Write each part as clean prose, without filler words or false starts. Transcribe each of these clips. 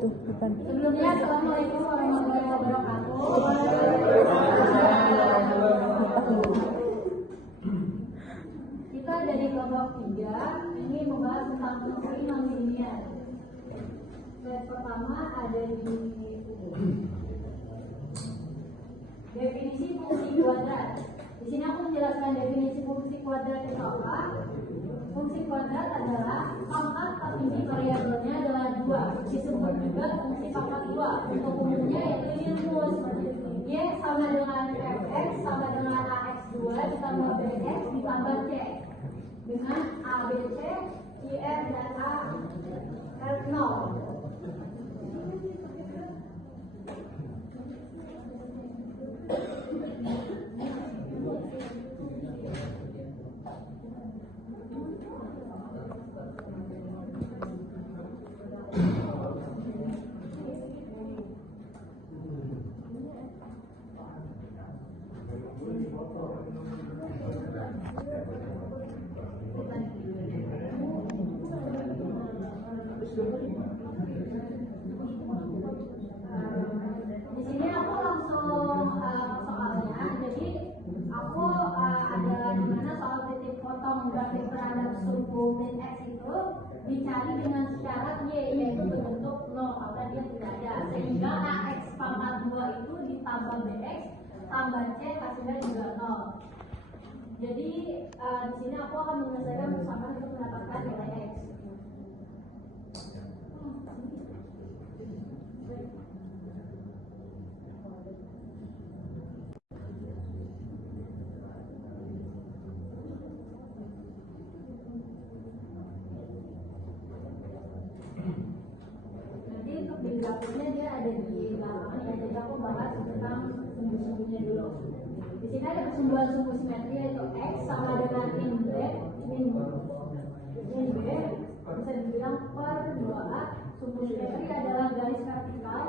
itu depan. Sebelumnya, Assalamualaikum warahmatullahi wabarakatuh. Kita dari kelompok 3 ini membahas tentang fungsi non-linear. Slide pertama ada di definisi fungsi kuadrat. Di sini aku menjelaskan definisi fungsi kuadrat itu apa. Fungsi kuadrat adalah pangkat tertinggi variabelnya adalah 2. Disebut juga fungsi pangkat 2. Untuk umumnya yaitu rumus Y sama dengan fx sama dengan ax2 ditambah bx ditambah c dengan abc, if dan a r0. Di sini aku langsung soalnya. Jadi aku ada dimana soal titik potong grafik terhadap suku min x itu dicari dengan syarat y yaitu berbentuk 0 atau dia tidak ada, sehingga ax pangkat 2 itu ditambah bx tambah c hasilnya juga 0. Jadi di sini aku akan menyelesaikan persamaan untuk mendapatkan nilai x. Grafiknya dia ada di belakang ya, jadi aku bahas tentang sumbu-sumbunya dulu. Di sini ada persumbuhan sumbu simetri yaitu x sama dengan min b bisa dibilang per 2a. Sumbu simetri adalah garis vertikal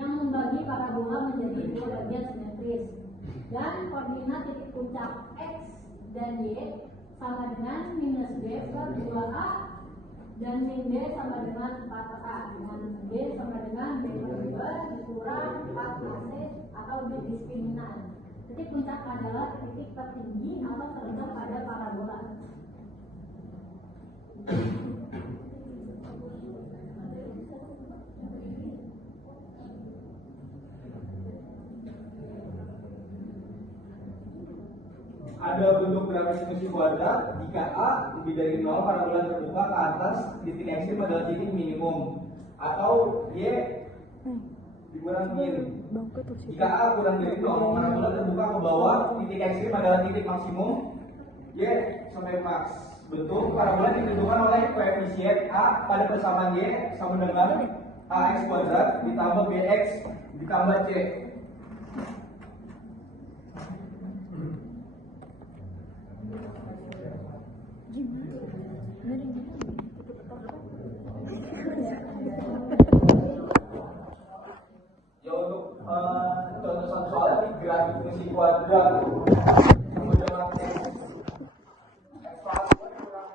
yang membagi parabola menjadi dua bagian simetris, dan koordinat titik puncak x dan y sama dengan minus b per 2a dan min b sama dengan 4a, dengan b sama dengan b per 2 dikurang 4ac atau b diskriminan. Titik puncak adalah titik tertinggi atau terendah pada parabola. Ada bentuk grafis fungsi kuadrat jika A lebih dari 0, parabola terbuka ke atas, titik ekstrim adalah titik minimum, atau Y dikurang min. Jika A kurang dari 0, parabola terbuka ke bawah, titik ekstrim adalah titik maksimum, Y sampai max. Bentuk parabola ditentukan oleh koefisien A pada persamaan Y sama dengan AX kuadrat ditambah BX ditambah C. Ya, untuk contoh satu soal di grafik fungsi kuadrat sama dengan x plus kurang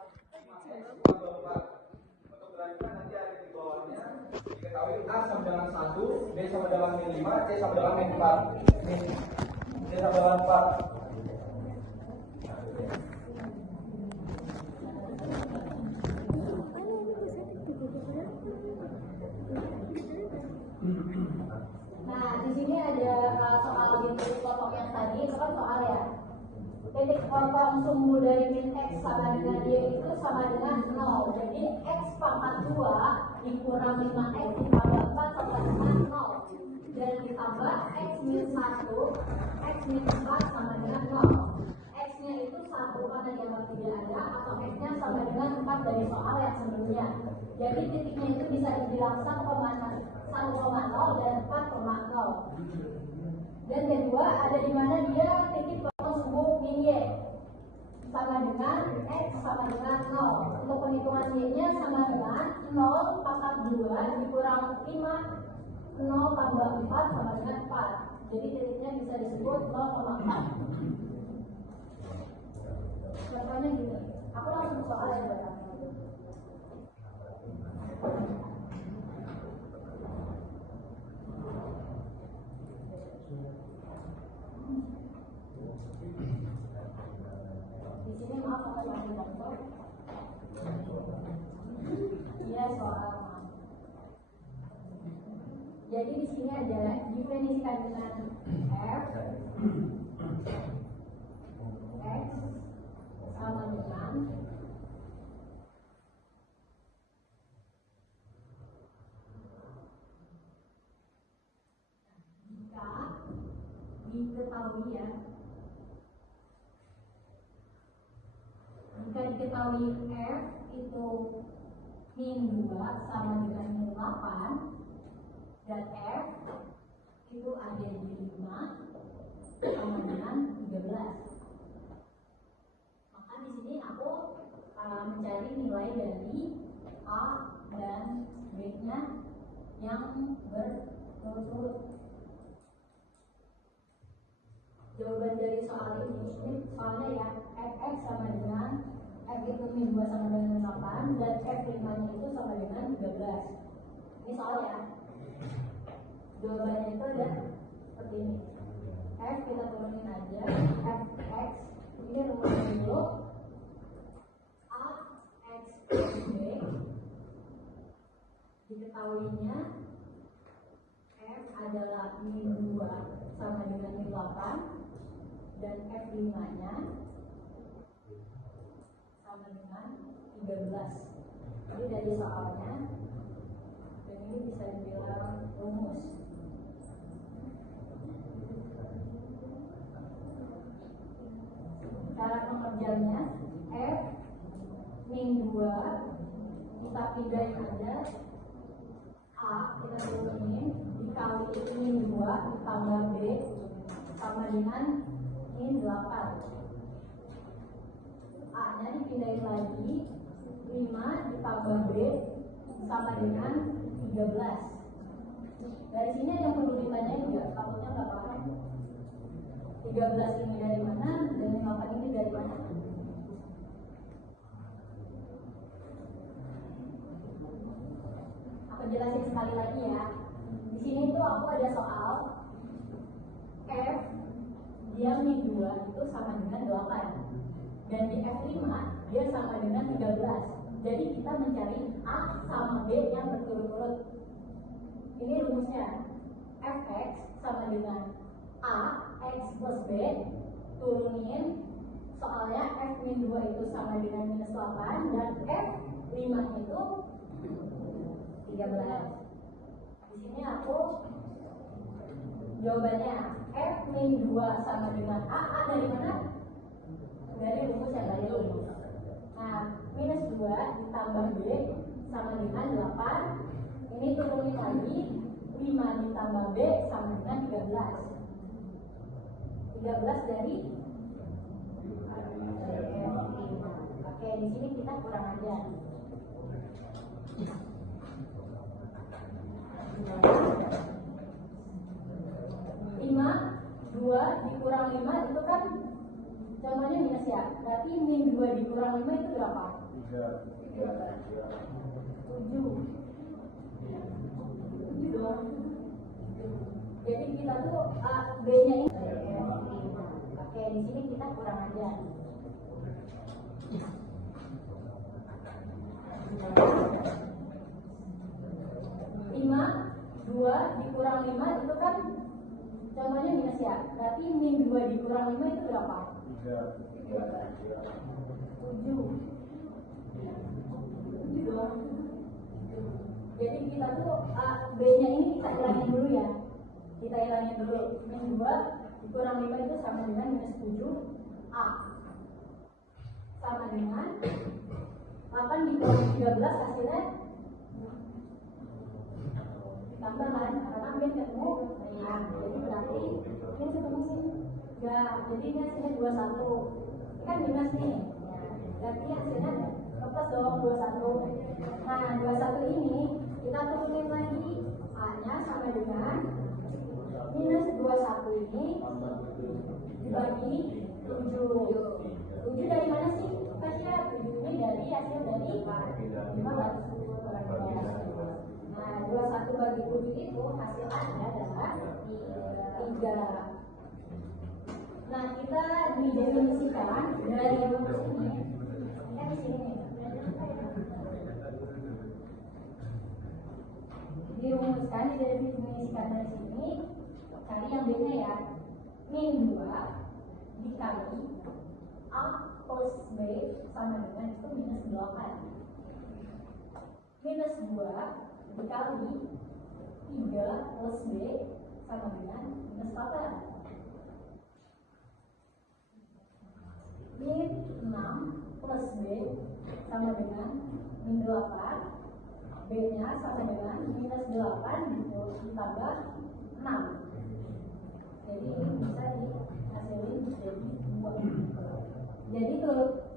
5x tambah 4. Untuk grafiknya nanti ada di bawahnya. Diketahui A sama dengan 1, B sama dengan min 5, C sama dengan min 4. C sama dengan 4. Nah, di sini ada soal di titik potong yang tadi, itu kan soal ya. Titik potong sumbu dari min x sama dengan y itu sama dengan 0. Jadi x pangkat 2 dikurang 5x ditambah 4 sama dengan 0. Dan ditambah x min 1, x min 4 sama dengan 0. X-nya itu 1 karena dianggap tidak ada, atau x-nya sama dengan 4 dari soal yang sebelumnya. Jadi titiknya itu bisa dibilang 1,0 dan 4,0. Dan kedua ada di mana dia titik potong sumbu min y sama dengan x sama dengan 0. Untuk penghitungan y-nya sama dengan 0 pangkat 2 dikurang 5, 0 tambah 4 sama dengan 4. Jadi titiknya bisa disebut 0,4. Contohnya gini, aku langsung soal yang berikutnya. soal. Jadi di sini ada definisikan dengan f x sama dengan jika diketahui ya, jika diketahui f itu min 2 sama dengan min 8 dan f itu ada di 5 sama dengan 13. Maka di sini aku mencari nilai dari a dan b-nya yang berturut-turut. Jawaban dari soal ini soalnya ya, fx sama dengan f itu min 2 sama dengan 8 dan f5 nya itu sama dengan 13. Ini soal ya. Jawabannya itu ada seperti ini. F kita turunin aja, fx ini rumusnya dulu a x plus b, diketahuinya f adalah min 2 sama dengan min 8 dan f5 nya sama dengan 13. Ini dari soalnya dan ini bisa dibilang rumus. Cara pengerjaannya f min 2 kita pindahin aja, a kita turunin dikali min 2 ditambah b sama dengan min 8. A nya dipindahin lagi, 5 ditambah b sama dengan 13. Dari sini ada yang perlu ditanyain nggak? Takutnya nggak paham. 13 ini dari mana dan 8 ini dari mana? Aku jelasin sekali lagi ya. Di sini tuh aku ada soal f dia min 2 itu sama dengan 8 dan di f5 dia sama dengan 13. Jadi kita mencari a sama b yang berturut-turut. Ini rumusnya, fx sama dengan a x plus b, turunin soalnya f min 2 itu sama dengan minus 8 dan f5 itu 13. Di sini aku jawabannya f min 2 sama dengan a dari mana? Dari rumus yang tadi. Nah, minus 2 ditambah b sama dengan 8. Ini turunin lagi, 5 ditambah b sama dengan 13. 13 dari oke, di sini kita kurang aja. 2 dikurang 5 itu kan contohnya minus ya. Berarti min 2 dikurang 5 itu berapa? 7 dong. Jadi kita tuh B nya ini oke, di sini kita kurang aja. 2 dikurang 5 itu kan contohnya minus ya. Berarti min 2 dikurang 5 itu berapa? 7 dong. Jadi kita tuh B nya ini kita hilangin dulu ya. Kita hilangin dulu. Min 2 dikurang 5 itu sama dengan minus 7 A sama dengan 8 dikurang 13 hasilnya tambah kan, karena ambil ketemu ya, jadi berarti ini ketemu sini enggak, jadi ini hasilnya 21 kan minus nih ya, berarti hasilnya lepas dong 21. Nah 21 ini kita turunin lagi, A nya sama dengan minus 21 ini dibagi 7 dari mana sih? Kasih 7 ini dari hasil dari 15. Nah, 21 bagi 7 itu hasilnya adalah 3. Nah, kita didefinisikan dari rumus ini. Di sini. dari sini cari yang B-nya ya. Min 2 dikali A plus B sama dengan itu minus 8. Minus 2 dikali 3 plus B sama dengan minus 8. Min 6 plus B sama dengan min 8. B-nya sama dengan minus 8 ditambah 6. Jadi ini bisa dihasilin jadi 2. Jadi turut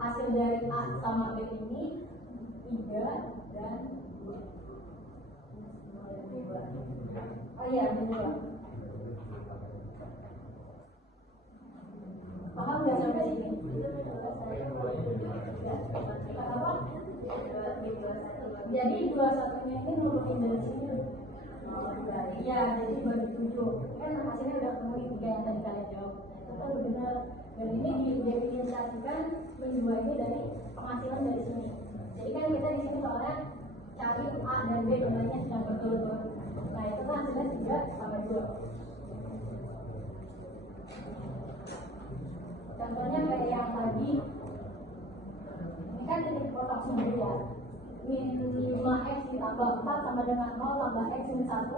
hasil dari A sama B ini 3 dan 2. Oh iya, 2. Paham nggak sampai sini? Apa? Jadi 21-nya ini nurutin dari sini. Iya, jadi bagi 7. Kan hasilnya udah ketemu 3 yang tadi kalian jawab. Itu kan benar. Dan ini didefinisikan min 2 ini dari penghasilan dari sini. Jadi kan kita di sini soalnya cari A dan B jumlahnya sedang berturut-turut. Nah itu kan hasilnya 3 sama 2. Contohnya kayak yang tadi, ini kan titik kotak sumber ya. Min 5x ditambah 4 sama dengan 0 tambah x min 1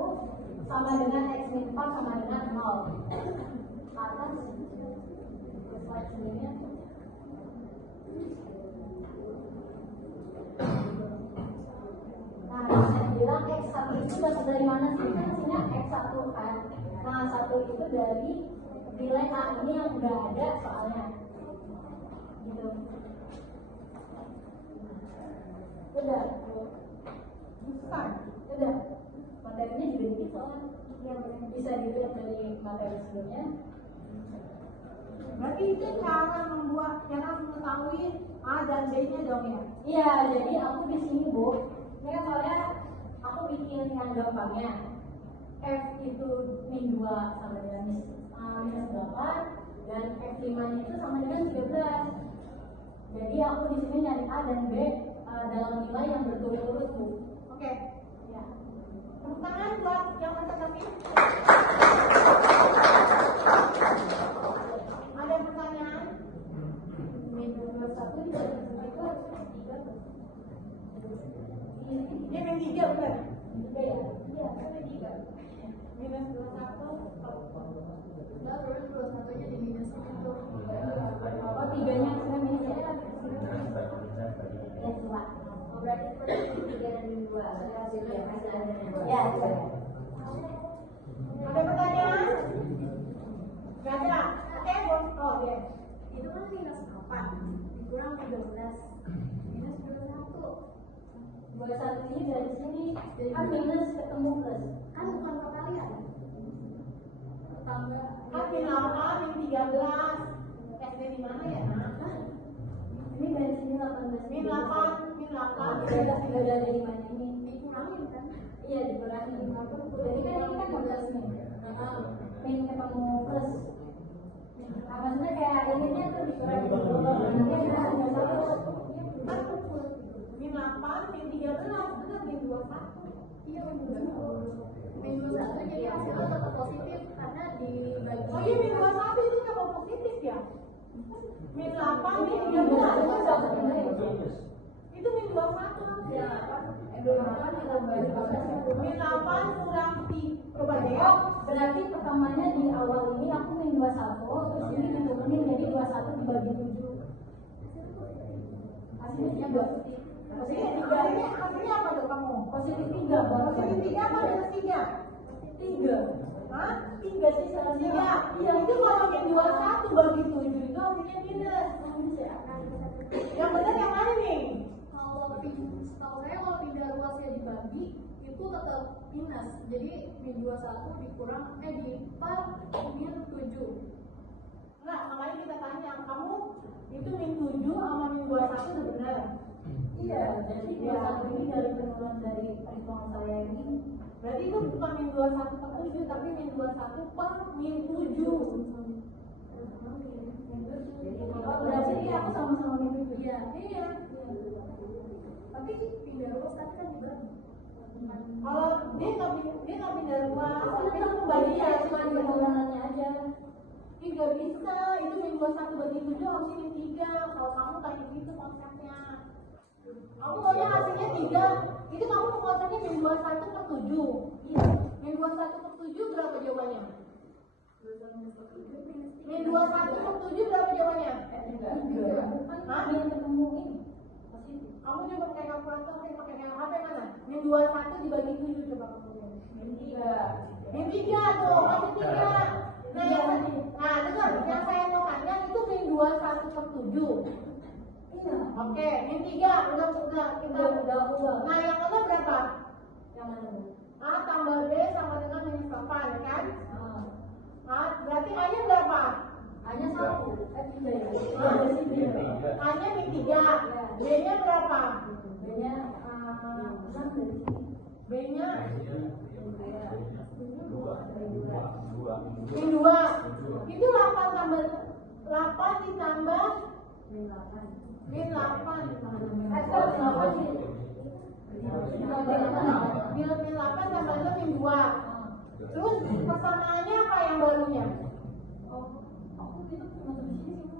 sama dengan x min 4 sama dengan 0. Atas slide sebelumnya. Nah, saya bilang x1 itu berasal dari mana sih? Kan hasilnya x1 kan. Nah, 1 itu dari nilai A ini yang udah ada soalnya. Gitu. Udah. Bukan. Udah. Materinya juga dikit soalnya. Yang bisa dilihat dari materi sebelumnya. Berarti itu cara mengetahui A dan B-nya dong ya? Iya, jadi aku di sini Bu. Ini kan soalnya aku bikin yang gampangnya. F itu min 2 sama dengan minus 8 dan F5 itu sama dengan 13. Jadi aku di sini nyari A dan B dalam nilai yang berturut-turut Bu. Oke. Ya. Tepuk tangan buat yang masa kami. Ada pertanyaan? Min 21 dibagi 3. Dia min 3 bukan? 3 ya? Iya, sampai 3. Minus 21. Nah, terus 21-nya di minus itu. Oh, 3-nya sebenarnya minus ya? Ya, 2. Oh, berarti itu 3 dan 2. Ya, Ada pertanyaan? Gak ada? Oke, bos. Oh, ya. itu kan minus 8 dikurang 13 minus 21. 21 ini dari sini kan minus ketemu plus kan bukan perkalian tambah Kan min 8, min 13. SD di mana ya? Nah? ini dari sini 18 Min 8, min 8. sudah dari mana ini dikurangin kan iya dikurangin jadi kan ini kan 12 nih min ketemu plus maksudnya kayak ininya tuh dikurangin Min 8, min 13, benar min 21. iya min 21 jadi hasilnya tetap positif karena dibagi Oh iya, min 21 itu nggak positif ya? Min 8, min 13. Itu min 21. ya Min 8 kurang 3. Coba deh. oh berarti pertamanya di awal ini aku min 21 terus ini diturunin jadi 21 dibagi 7 hasilnya 3 Hasilnya apa tuh kamu? positif 3 Positif 3 apa minus 3? 3 Hah? 3 sih salahnya Iya, itu kalau min 21 bagi 7 itu hasilnya minus. Yang benar yang mana nih? kalau setahu saya kalau pindah luasnya dibagi itu tetap minus jadi min 21 dikurang dipar min 7 Enggak, makanya kita tanya kamu itu min 7 sama min 21 udah benar. iya jadi 21 ini dari penurunan dari perhitungan saya ini Berarti itu bukan min 21 per 7 tapi min 21 per min 7. oh berarti ini aku sama-sama min 7 Iya. tapi pindah luas tadi kan dibagi Kalau dia nggak pindah rumah, tapi itu Bagi pembagian cuma di pengurangannya aja. nggak bisa. Itu min 21 bagi 7 harusnya min 3. Kalau kamu kayak gitu konsepnya, kamu maunya hasilnya 3. Itu kamu konsepnya min 21 per 7. Iya. Min 21 per 7 berapa jawabannya? Min 21 per 7 berapa jawabannya? Hah? Yang ketemu ini. Kamu coba pakai kalkulator, pakai HP mana? Min 21 dibagi 7 coba kamu lihat. Min 3. Min 3 tuh, kan min 3. Nah, dengar, yang saya mau tanya itu min 21 per 7. Iya. Oke, min 3 udah kita Udah. Nah, yang mana berapa? Yang mana Bu? A tambah B sama dengan minus 8, kan? Ah. A, berarti A-nya berapa? Hanya 1. Tidak ya. A-nya min 3. B-nya berapa? B-nya 6 dari sini. B-nya min 2. Itu 8 tambah 8 ditambah Min 8. min 8. Kalau 8 sih. Min 8 tambahnya min 2. Terus persamaannya apa yang barunya?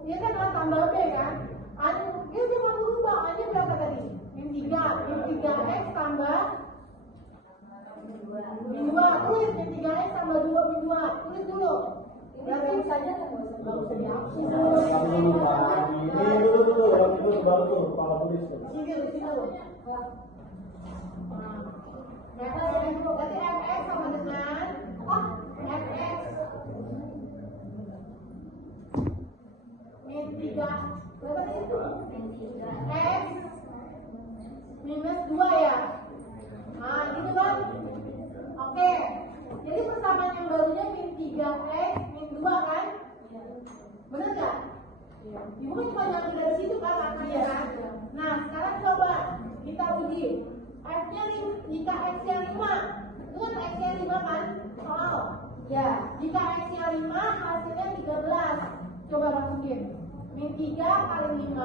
Dia kan A tambah B kan? Dia cuma berubah. A-nya berapa tadi? Min 3. Min 3x tambah min 2. Tulis min 3x tambah 2 min 2. Tulis dulu. Berarti saja nggak usah dihapus. Ini dulu itu baru tuh kepala tulis. Sini. Berarti fx sama dengan fx min 3 berapa tadi itu? X minus 2 ya? Nah gitu kan? Oke, jadi persamaan yang barunya min 3x min 2 kan? Bener gak? Ibu kan cuma nyampe dari situ kan angkanya kan? Nah sekarang coba kita uji F-nya jika X-nya 5. Itu kan X-nya 5 kan? Soal. Ya. Jika X-nya 5 hasilnya 13. Coba masukin min 3 kali 5.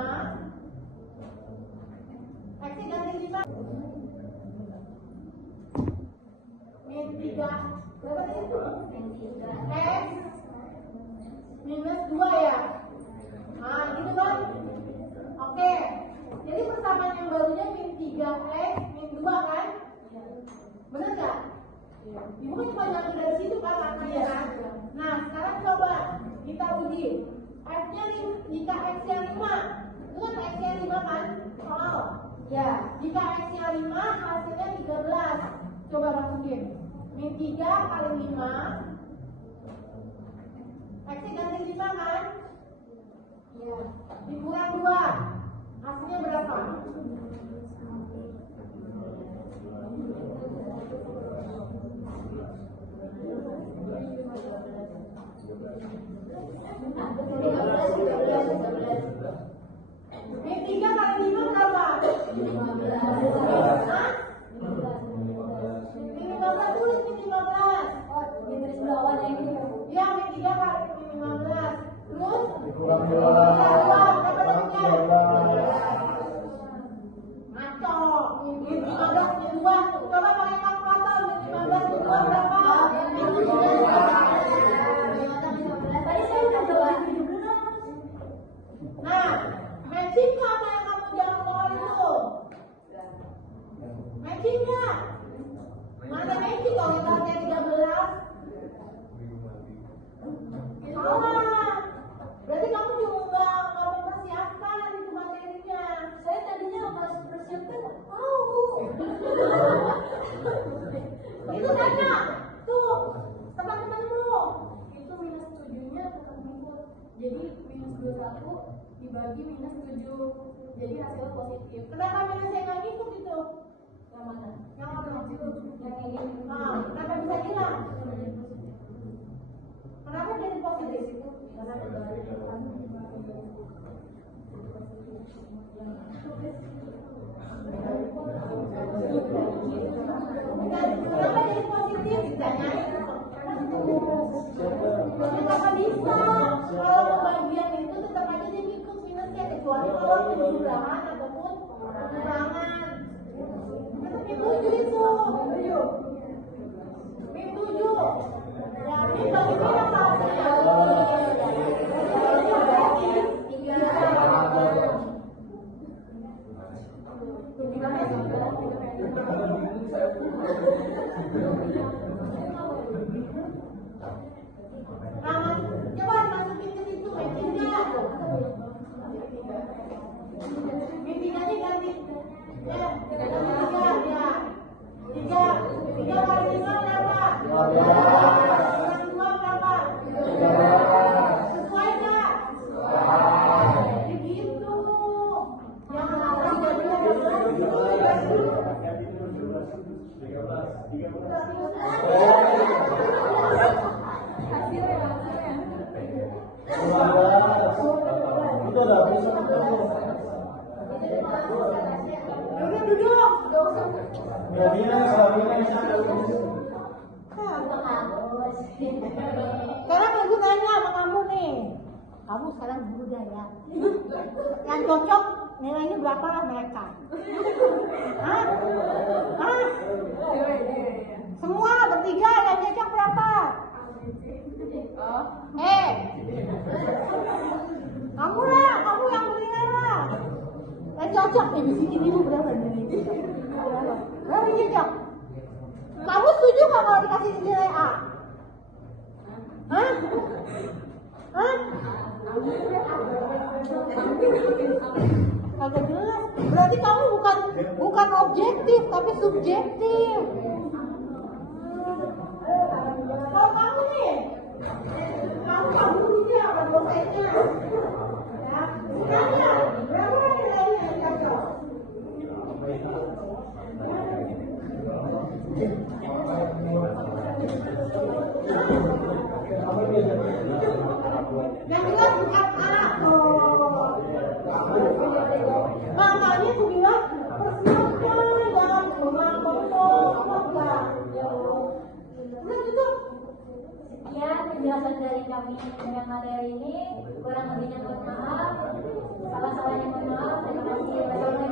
X-nya ganti 5. Min 3 berapa tadi itu? X minus 2 ya? Nah gitu kan? Oke, jadi persamaan yang barunya min 3x min 2 kan? Bener gak? Ibu kan cuma nyampe dari situ kan angkanya kan? Nah sekarang coba kita uji F-nya jika X-nya 5. Itu kan X-nya 5 kan? Soal. Ya. Jika X-nya 5 hasilnya 13. Coba masukin min 3 kali 5. X-nya ganti 5 kan? Iya. Dikurang 2. Hasilnya berapa? Min 3 kali 5 berapa? 15. Hah? Min 15 tulis min 15. Oh, di tulis bawah yang ini. Ya, min 3 kali min 15. Terus? Kurang Ngaco. Min 15 min 2. Coba pakai kalkulator. Min 15 min 2 berapa? Tadi saya udah jawab 17. Nah, matching nggak apa yang kamu jangan soal itu? Matching nggak? Mana matching kalau yang harusnya 13? Salah. Berarti kamu juga nggak mempersiapkan itu materinya. Saya tadinya pas persiapkan tahu. Itu tanya. Tuh, teman-temanmu. Itu minus 7-nya tetap ngikut. Jadi minus 21 dibagi minus 7. Jadi hasilnya positif. Kenapa minusnya nggak ngikut itu? Yang mana? Yang mana? Yang ini. Nah, kenapa bisa hilang? Kenapa jadi positif? Karena kembali Kenapa jadi positif? Ditanyain. Kenapa bisa? Kalau pembagian itu tetap aja dia ngikut minusnya kecuali kalau penjumlahan ataupun pengurangan. Tetap ngikut itu. Nah, coba masukin ke situ M3. M3-nya ganti. Ya, tiga ya. Tiga kali 5 berapa? 15. 2 berapa? 13. Sesuai nggak? Begitu. Jangan asal Itu udah bisa. duduk. Sekarang ibu nanya sama kamu nih. Kamu sekarang guru ya. Yang cocok nilainya berapa lah mereka? Hah? Semua bertiga yang cocok berapa? Kamu yang bernilai lah. Yang cocok nih, bisikin ibu berapa nilai? Berapa yang cocok? Kamu setuju nggak kalau dikasih nilai A? Hah? Agak jelas. Berarti kamu bukan objektif tapi subjektif. Kalau kamu nih, kamu gurunya apa dosennya? Ya, tanya berapa nilainya yang cocok? Yang jelas bukan A. Makanya aku bilang persiapkan jangan ngomong lah. Udah gitu. Sekian penjelasan dari kami dengan materi ini. Kurang lebihnya mohon maaf. Salah-salahnya mohon maaf. Terima kasih.